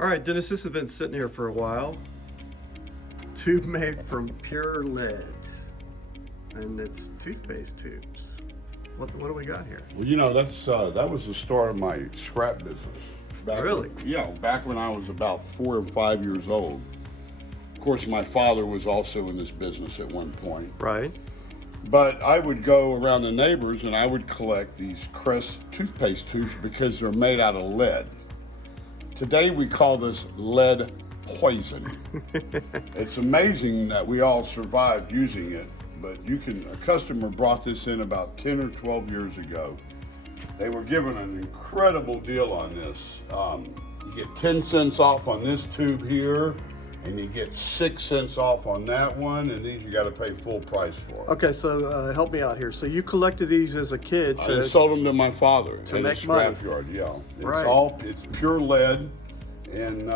All right, Dennis, this has been sitting here for a while. Tube made from pure lead, and it's toothpaste tubes. What do we got here? Well, that was the start of my scrap business. Really? Back when I was about 4 or 5 years old. Of course, my father was also in this business at one point. Right. But I would go around the neighbors and I would collect these Crest toothpaste tubes because they're made out of lead. Today we call this lead poison. It's amazing that we all survived using it, but a customer brought this in about 10 or 12 years ago. They were given an incredible deal on this. You get 10 cents off on this tube here, and you get 6 cents off on that one, and these you got to pay full price for. Okay, so help me out here. So you collected these as a kid I sold them to my father to at make a money. scrapyard. Yeah, Right. It's pure lead, and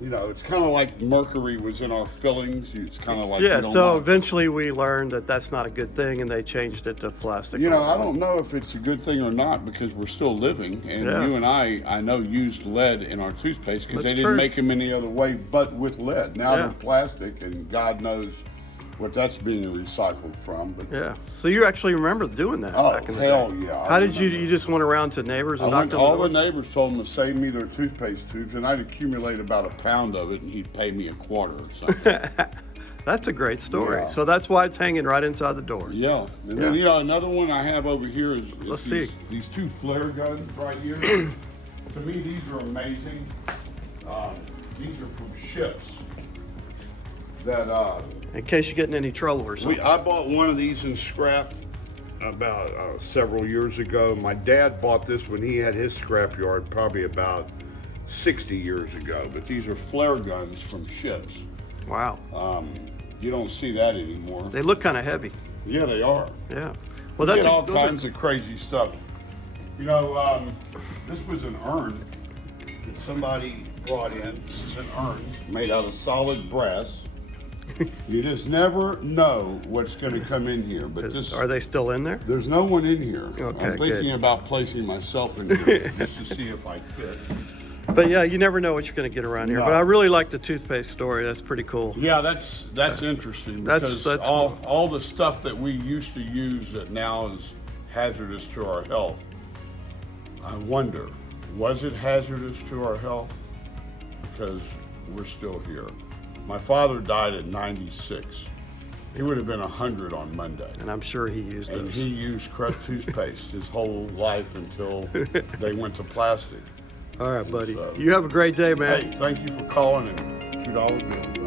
it's kind of like mercury was in our fillings. It's kind of like Yeah, we don't so want- eventually we learned that that's not a good thing, and they changed it to plastic. I don't know if it's a good thing or not because we're still living, and Yeah. you and I know, used lead in our toothpaste because That's they didn't true. make them any other way but with lead. Now Yeah. they're plastic, and God knows what that's being recycled from. But Yeah, so you actually remember doing that oh, back in the hell day. yeah! How did you just went around to neighbors and knocked on All the the door? neighbors told them to save me their toothpaste tubes, and I'd accumulate about a pound of it, and he'd pay me a quarter or something. That's a great story. Yeah. So that's why it's hanging right inside the door. Yeah, and then another one I have over here is Let's see. these two flare guns right here. To me, these are amazing. These are from ships that In case you get in any trouble or something. I bought one of these in scrap about several years ago. My dad bought this when he had his scrap yard probably about 60 years ago. But these are flare guns from ships. Wow. You don't see that anymore. They look kind of heavy. Yeah, they are. Yeah. Well, You that's get all those are- kinds of crazy stuff. This was an urn that somebody brought in. This is an urn made out of solid brass. You just never know what's going to come in here. But Are they still in there? there's no one in here. Okay, I'm thinking good. about placing myself in here just to see if I fit. But yeah, you never know what you're going to get around here. No. But I really like the toothpaste story. That's pretty cool. Yeah, that's interesting because That's all the stuff that we used to use that now is hazardous to our health. I wonder, was it hazardous to our health? Because we're still here. My father died at 96. He would have been 100 on Monday. And I'm sure he used And those. he used Crest toothpaste his whole life until they went to plastic. All right, buddy. so- You have a great day, man. Hey, thank you for calling, and $2 bill.